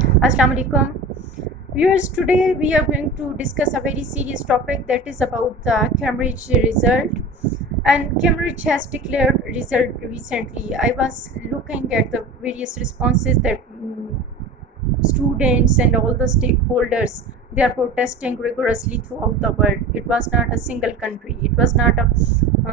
Assalamu alaikum. Viewers, today we are going to discuss a very serious topic, that is about the Cambridge result. And Cambridge has declared result recently. I was looking at the various responses that students and all the stakeholders, they are protesting rigorously throughout the world. It was not a single country, it was not a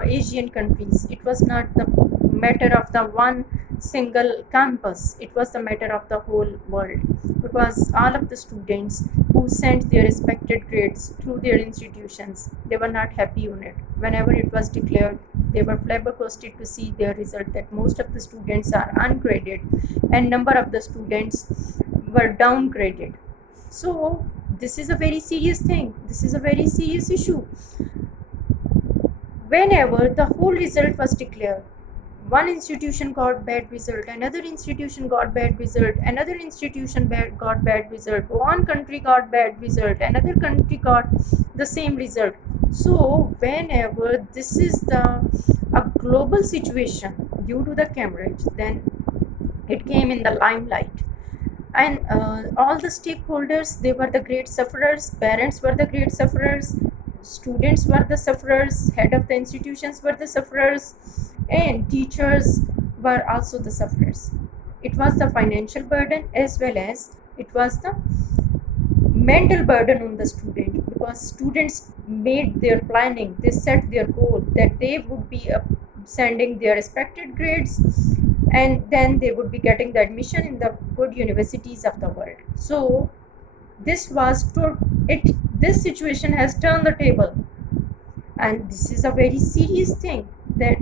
Asian countries, it was not the matter of the one single campus, it was the matter of the whole world. It was all of the students who sent their respected grades through their institutions. They were not happy on it. Whenever it was declared, they were flabbergasted to see their result, that most of the students are ungraded and number of the students were downgraded. So this is a very serious thing, this is a very serious issue. Whenever the whole result was declared, one institution got bad result, another institution got bad result, another institution got bad result, one country got bad result, another country got the same result. So whenever this is a global situation due to the Cambridge, then it came in the limelight. And all the stakeholders, they were the great sufferers. Parents were the great sufferers, students were the sufferers, head of the institutions were the sufferers, and teachers were also the sufferers. It was the financial burden as well as it was the mental burden on the student, because students made their planning, they set their goal that they would be sending their expected grades, and then they would be getting the admission in the good universities of the world. So this was to it, this situation has turned the table, and this is a very serious thing, that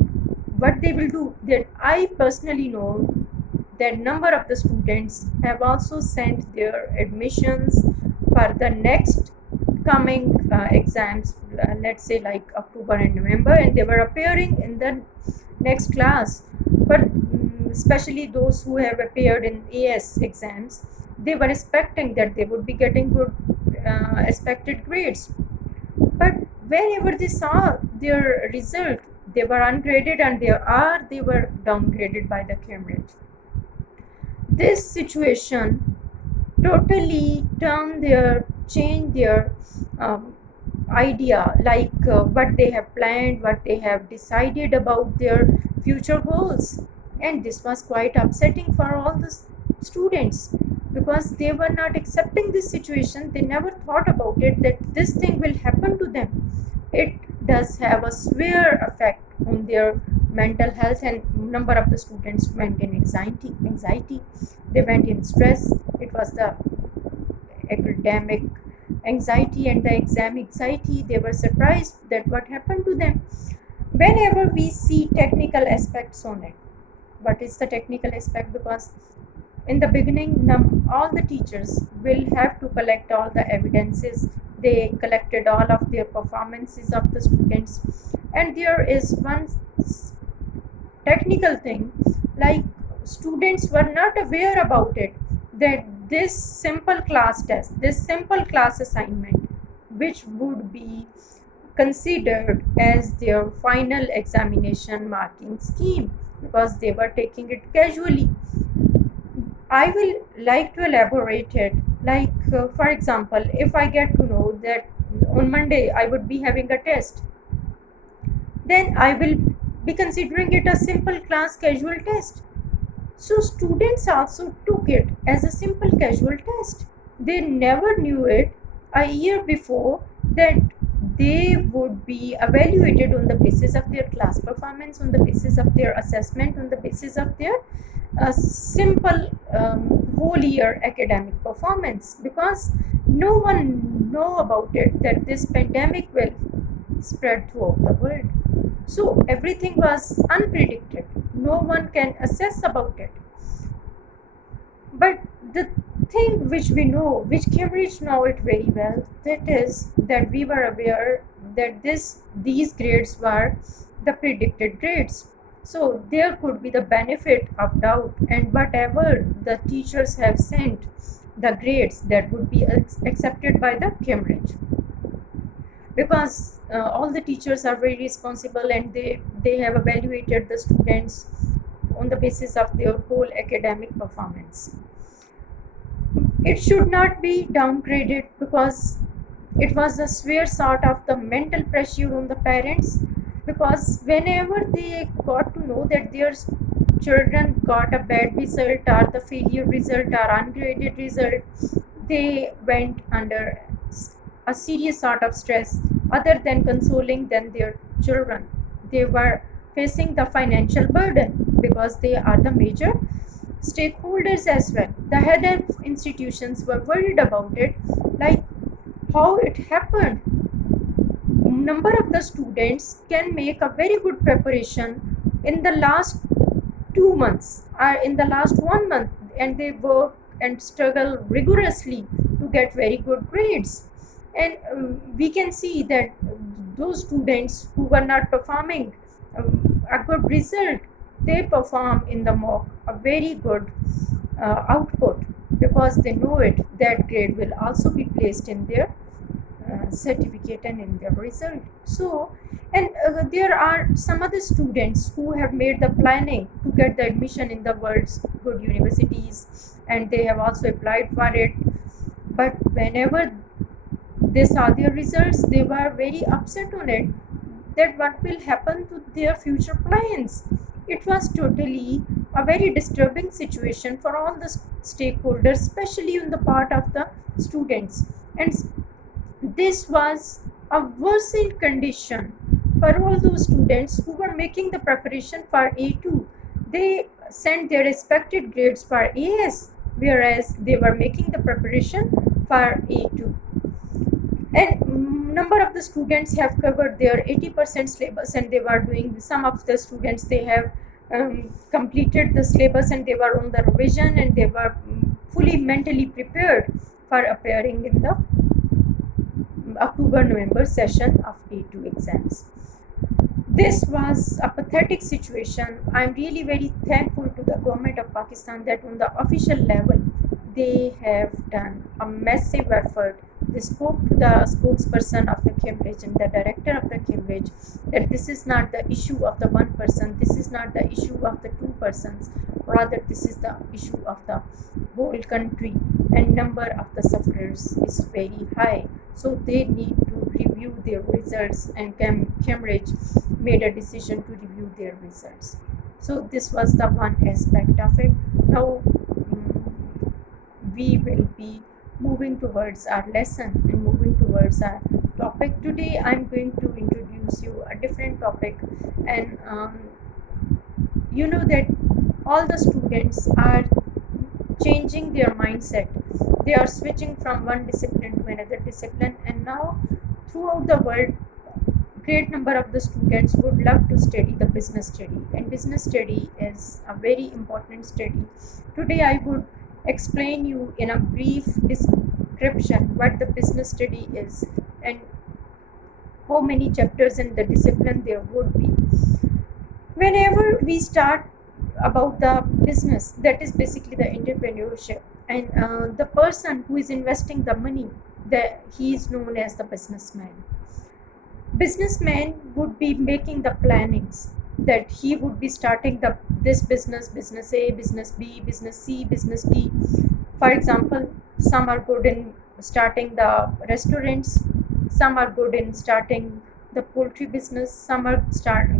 what they will do, that I personally know that number of the students have also sent their admissions for the next coming exams, let's say like October and November, and they were appearing in the next class. But especially those who have appeared in AS exams, they were expecting that they would be getting good expected grades. But whenever they saw their result, they were ungraded, and they were downgraded by the Cambridge. This situation totally change their idea, like what they have planned, what they have decided about their future goals. And this was quite upsetting for all the students, because they were not accepting this situation. They never thought about it, that this thing will happen to them. It does have a severe effect on their mental health, and number of the students went in anxiety, they went in stress. It was the academic anxiety and the exam anxiety. They were surprised that what happened to them. Whenever we see technical aspects on it, what is the technical aspect? Because in the beginning, all the teachers will have to collect all the evidences. They collected all of their performances of the students, and there is one technical thing, like students were not aware about it, that this simple class test, this simple class assignment, which would be considered as their final examination marking scheme, because they were taking it casually. I will like to elaborate it, like for example, if I get to know that on Monday I would be having a test, then I will be considering it a simple class casual test. So students also took it as a simple casual test. They never knew it a year before that they would be evaluated on the basis of their class performance, on the basis of their assessment, on the basis of their simple whole year academic performance, because no one know about it that this pandemic will spread throughout the world. So everything was unpredicted, no one can assess about it. But the thing which we know, which Cambridge know it very well, that is that we were aware that these grades were the predicted grades. So there could be the benefit of doubt, and whatever the teachers have sent, the grades that would be accepted by the Cambridge, because all the teachers are very responsible, and they have evaluated the students on the basis of their whole academic performance. It should not be downgraded because it was a severe sort of the mental pressure on the parents, because whenever they got to know that their children got a bad result or the failure result or ungraded result, they went under a serious sort of stress. Other than consoling then their children, they were facing the financial burden because they are the major stakeholders as well. The head of institutions were worried about it, like how it happened. Number of the students can make a very good preparation in the last 2 months or in the last 1 month, and they work and struggle rigorously to get very good grades. And we can see that those students who were not performing a good result, they perform in the mock a very good output, because they know it that grade will also be placed in their certificate and in their result. So, and there are some other students who have made the planning to get the admission in the world's good universities, and they have also applied for it. But whenever they saw their results, they were very upset on it, that what will happen to their future plans. It was totally a very disturbing situation for all the stakeholders, especially on the part of the students. And this was a worsened condition for all those students who were making the preparation for A2. They sent their expected grades for AS, whereas they were making the preparation for A2. And number of the students have covered their 80% syllabus, and they were doing, some of the students, they have completed the syllabus and they were on the revision, and they were fully mentally prepared for appearing in the October-November session of A2 exams. This was a pathetic situation. I'm really very thankful to the government of Pakistan that on the official level they have done a massive effort. They spoke to the spokesperson of the Cambridge and the director of the Cambridge that this is not the issue of the one person, this is not the issue of the two persons, rather this is the issue of the whole country, and number of the sufferers is very high. So they need to review their results, and Cambridge made a decision to review their results. So this was the one aspect of it. Now we will be moving towards our lesson and moving towards our topic. Today I'm going to introduce you a different topic, and you know that all the students are changing their mindset. They are switching from one discipline to another discipline, and now throughout the world great number of the students would love to study the business study, and business study is a very important study. Today I would explain you in a brief description what the business study is and how many chapters in the discipline there would be. Whenever we start about the business, that is basically the entrepreneurship, and the person who is investing the money, that he is known as the businessman. Businessman would be making the plannings, that he would be starting this business, business A, business B, business C, business D. For example, some are good in starting the restaurants, some are good in starting the poultry business, some are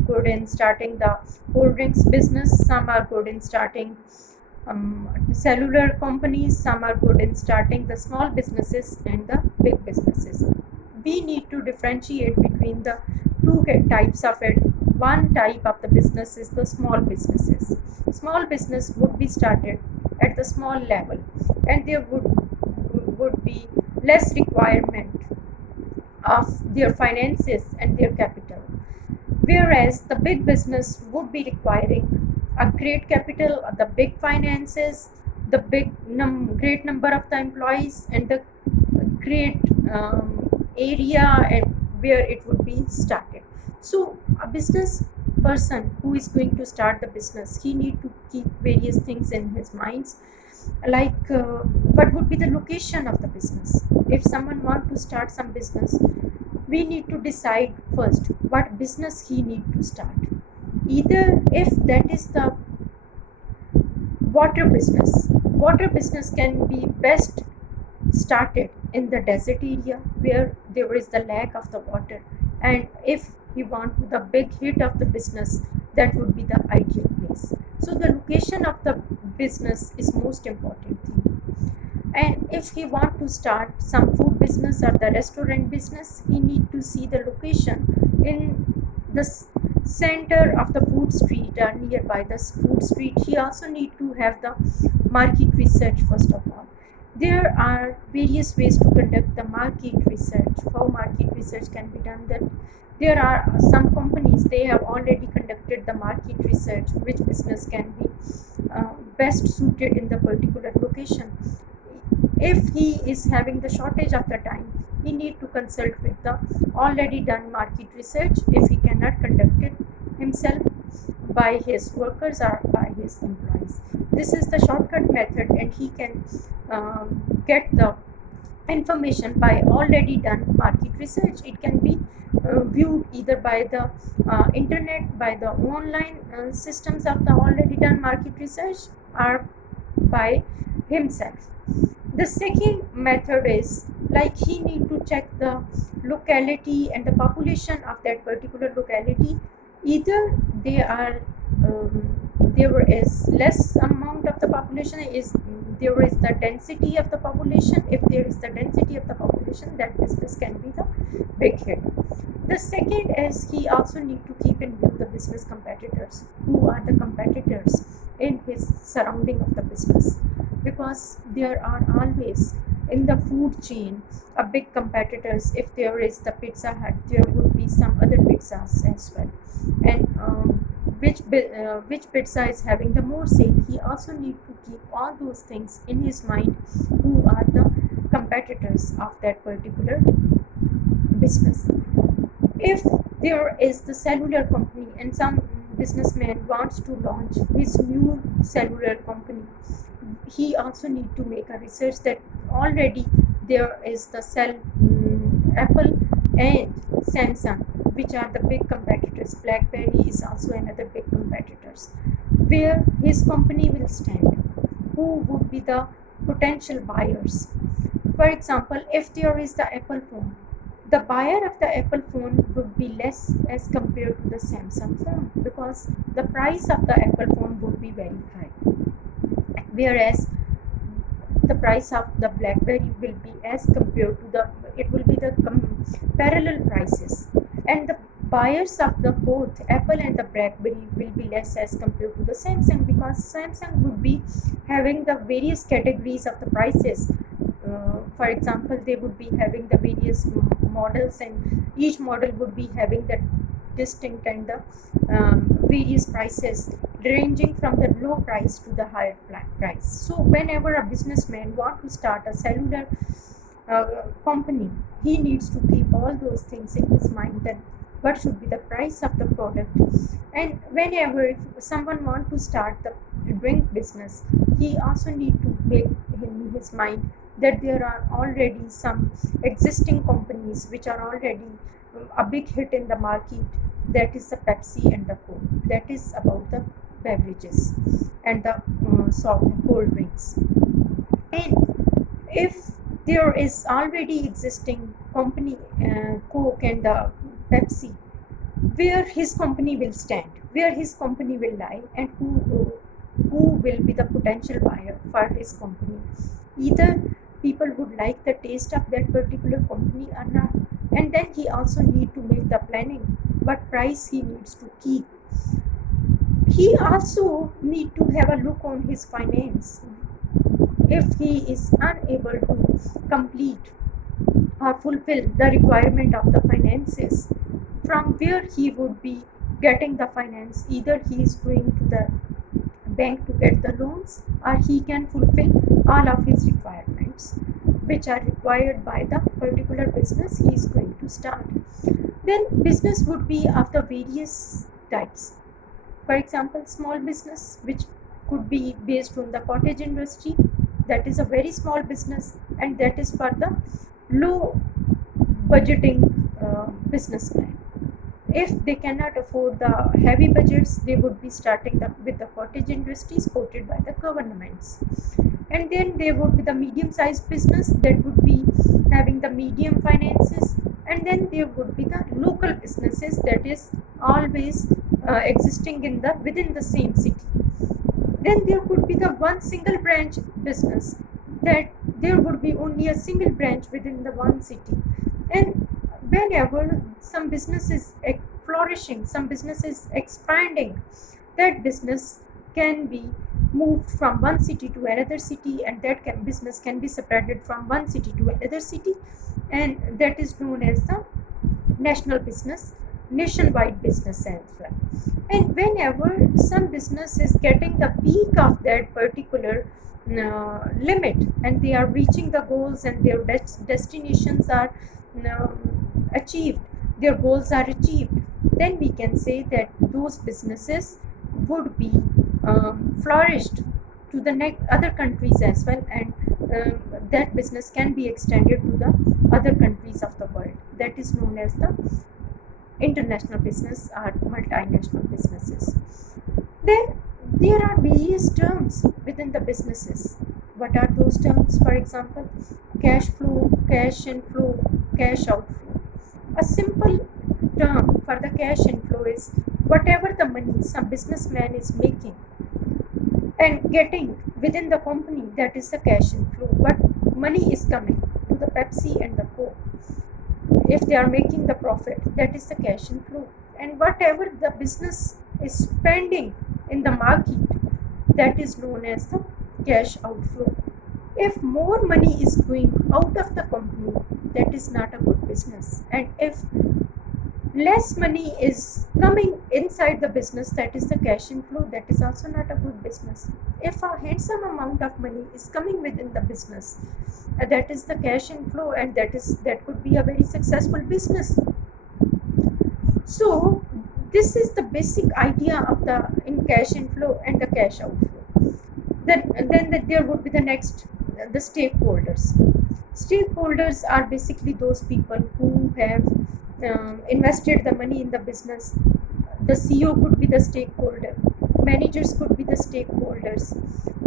good in starting the cold drinks business, some are good in starting cellular companies, some are good in starting the small businesses and the big businesses. We need to differentiate between the two types of it. One type of the business is the small businesses. Small business would be started at the small level, and there would be less requirement of their finances and their capital, whereas the big business would be requiring a great capital, the big finances, the great number of the employees, and the great area and where it would be started. So a business person who is going to start the business, he need to keep various things in his minds, like what would be the location of the business. If someone want to start some business, we need to decide first what business he need to start. Either if that is the water business can be best started in the desert area where there is the lack of the water, and if he want the big hit of the business, that would be the ideal place. So the location of the business is most important thing. And if he want to start some food business or the restaurant business, he need to see the location in the center of the food street or nearby the food street. He also need to have the market research. First of all, there are various ways to conduct the market research. How market research can be done? That there are some companies, they have already conducted the market research, which business can be best suited in the particular location. If he is having the shortage of the time, he need to consult with the already done market research if he cannot conduct it himself by his workers or by his employees. This is the shortcut method, and he can get the information by already done market research. It can be viewed either by the internet, by the online systems of the already done market research, or by himself. The second method is like he need to check the locality and the population of that particular locality. Either they are there is less amount of the population, is there is the density of the population. If there is the density of the population, that business can be the big hit. The second is he also need to keep in view the business competitors. Who are the competitors in his surrounding of the business? Because there are always in the food chain a big competitors. If there is the Pizza Hut, there would be some other pizzas as well, and which pizza is having the more sale. He also need to keep all those things in his mind. Who are the competitors of that particular business? If there is the cellular company and some businessman wants to launch his new cellular company, he also need to make a research that already there is the Apple and Samsung, which are the big competitors. BlackBerry is also another big competitors. Where his company will stand, who would be the potential buyers? For example, if there is the Apple phone, the buyer of the Apple phone would be less as compared to the Samsung phone, because the price of the Apple phone would be very high, whereas the price of the BlackBerry will be as compared to the, it will be the parallel prices, and the buyers of the both Apple and the BlackBerry will be less as compared to the Samsung, because Samsung would be having the various categories of the prices. For example, they would be having the various models, and each model would be having the distinct and the various prices ranging from the low price to the higher price. So whenever a businessman want to start a cellular company, he needs to keep all those things in his mind, that what should be the price of the product. And whenever if someone want to start the drink business, he also need to make in his mind that there are already some existing companies which are already a big hit in the market, that is the Pepsi and the Coke. That is about the beverages and the soft cold drinks. And if there is already existing company Coke and the Pepsi, where his company will stand, where his company will lie, and who will be the potential buyer for his company? Either people would like the taste of that particular company or not, and then he also need to make the planning what price he needs to keep. He also need to have a look on his finance. If he is unable to complete or fulfill the requirement of the finances, from where he would be getting the finance? Either he is going to the bank to get the loans, or he can fulfill all of his requirements which are required by the particular business he is going to start. Then business would be of the various types. For example, small business, which could be based on the cottage industry, that is a very small business, and that is for the low budgeting businessman. If they cannot afford the heavy budgets, they would be starting with the cottage industry supported by the governments. And then there would be the medium-sized business that would be having the medium finances, and then there would be the local businesses that is always existing in the within the same city. Then there could be the one single branch business, that there would be only a single branch within the one city. And whenever some business is flourishing, some business is expanding, that business can be moved from one city to another city, and that business can be spreaded from one city to another city, and that is known as the national business, nationwide business as well. And whenever some business is getting the peak of that particular limit, and they are reaching the goals, and their destinations are achieved, their goals are achieved, then we can say that those businesses would be flourished to the other countries as well, and that business can be extended to the other countries of the world. That is known as the international business or multinational businesses. Then there are various terms within the businesses. What are those terms? For example, cash flow, cash inflow, cash outflow. A simple term for the cash inflow is whatever the money some businessman is making and getting within the company, that is the cash inflow. What money is coming to the Pepsi and the Coke, if they are making the profit, that is the cash inflow. And whatever the business is spending in the market, that is known as the cash outflow. If more money is going out of the company, that is not a good business. And if less money is coming inside the business, that is the cash inflow, that is also not a good business. If a handsome amount of money is coming within the business, that is the cash inflow, and that could be a very successful business. So this is the basic idea of the cash inflow and the cash outflow. Then there would be the next, the stakeholders. Stakeholders are basically those people who have invested the money in the business. The CEO could be the stakeholder, managers could be the stakeholders,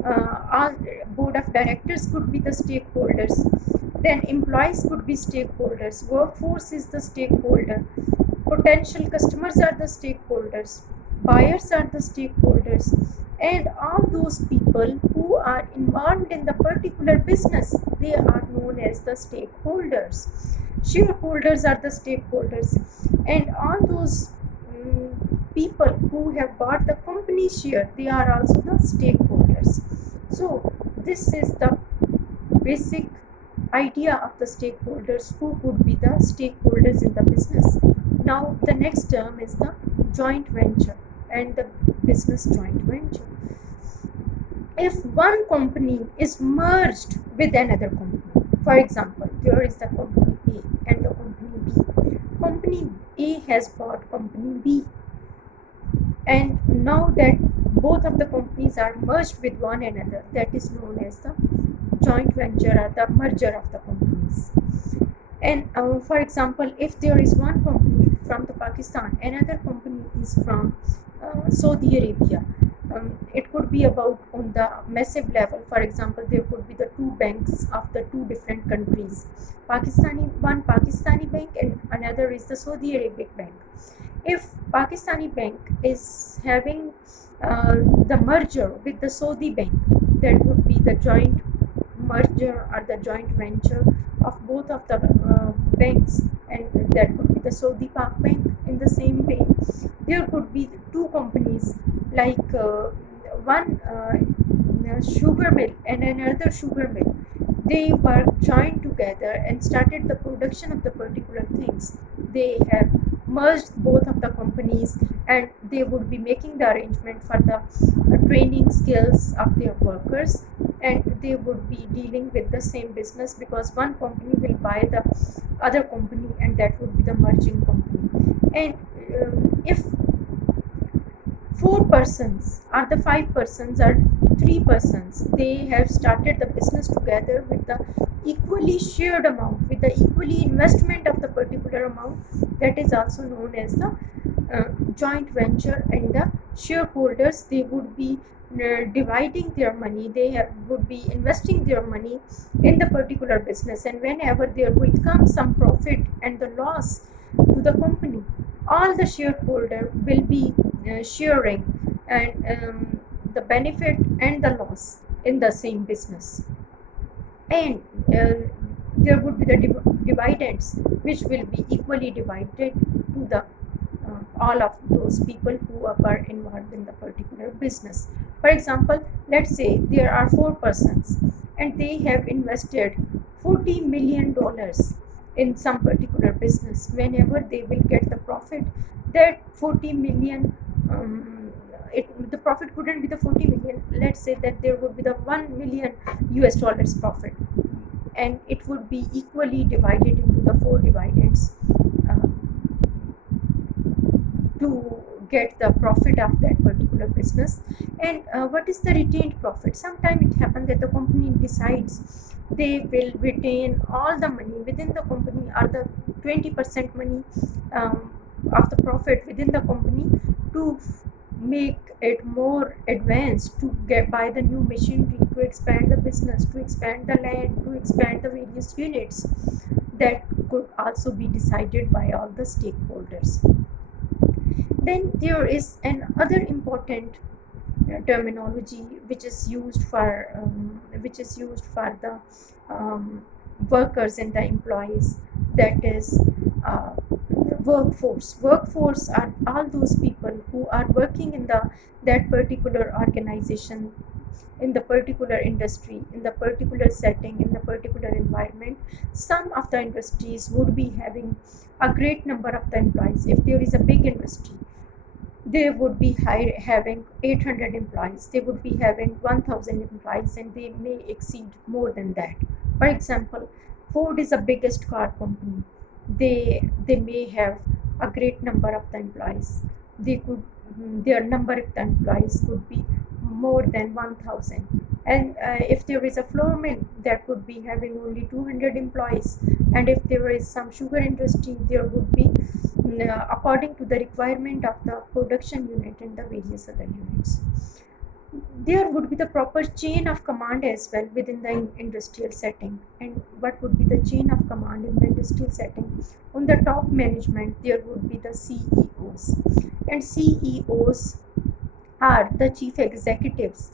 our board of directors could be the stakeholders, then employees could be stakeholders, workforce is the stakeholder, potential customers are the stakeholders, buyers are the stakeholders, and all those people who are involved in the particular business, they are known as the stakeholders. Shareholders are the stakeholders, and all those people who have bought the company share, they are also the stakeholders. So this is the basic idea of the stakeholders, who could be the stakeholders in the business. Now the next term is the joint venture and the business joint venture. If one company is merged with another company, for example, there is the company A and the company B. Company A has bought company B, and now that both of the companies are merged with one another, that is known as the joint venture or the merger of the companies. And for example, if there is one company from the Pakistan, another company is from Saudi Arabia, it could be about on the massive level. For example, there could be the two banks of the two different countries, one Pakistani bank and another is the Saudi Arabic bank. If Pakistani bank is having the merger with the Saudi bank, that would be the joint merger or the joint venture of both of the banks, and that could be the Saudi Pak bank. In the same way, there could be two companies like one sugar mill and another sugar mill. They were joined together and started the production of the particular things. They have merged both of the companies, and they would be making the arrangement for the training skills of their workers, and they would be dealing with the same business, because one company will buy the other company, and that would be the merging company. And if 4 persons or the 5 persons or 3 persons, they have started the business together with the equally shared amount, with the equally investment of the particular amount, that is also known as the joint venture. And the shareholders, they would be dividing their money. They would be investing their money in the particular business, and whenever there will come some profit and the loss to the company, all the shareholder will be sharing and the benefit and the loss in the same business. And there would be the dividends which will be equally divided to the all of those people who are involved in the particular business. For example, let's say there are four persons and they have invested $40 million in some particular business. Whenever they will get the profit, that 40 million, the profit couldn't be the 40 million. Let's say that there would be the 1 million US dollars profit, and it would be equally divided into the four dividends uh, to get the profit of that particular business. And what is the retained profit? Sometimes it happens that the company decides they will retain all the money within the company, or the 20% money um, of the profit within the company, to make it more advanced, to get buy the new machinery, to expand the business, to expand the land, to expand the various units. That could also be decided by all the stakeholders. Then there is another important terminology which is used for the um, workers and the employees. That is workforce. Workforce are all those people who are working in the that particular organization, in the particular industry, in the particular setting, in the particular environment. Some of the industries would be having a great number of the employees. If there is a big industry, they would be having 800 employees, they would be having 1000 employees, and they may exceed more than that. For example, Ford is the biggest car company. They may have a great number of the employees. They could their number of the employees could be more than 1000. And if there is a flour mill, that would be having only 200 employees. And if there is some sugar industry, there would be according to the requirement of the production unit and the various other units. There would be the proper chain of command as well within the industrial setting. And what would be the chain of command in the industrial setting? On the top management, there would be the CEOs, and CEOs are the chief executives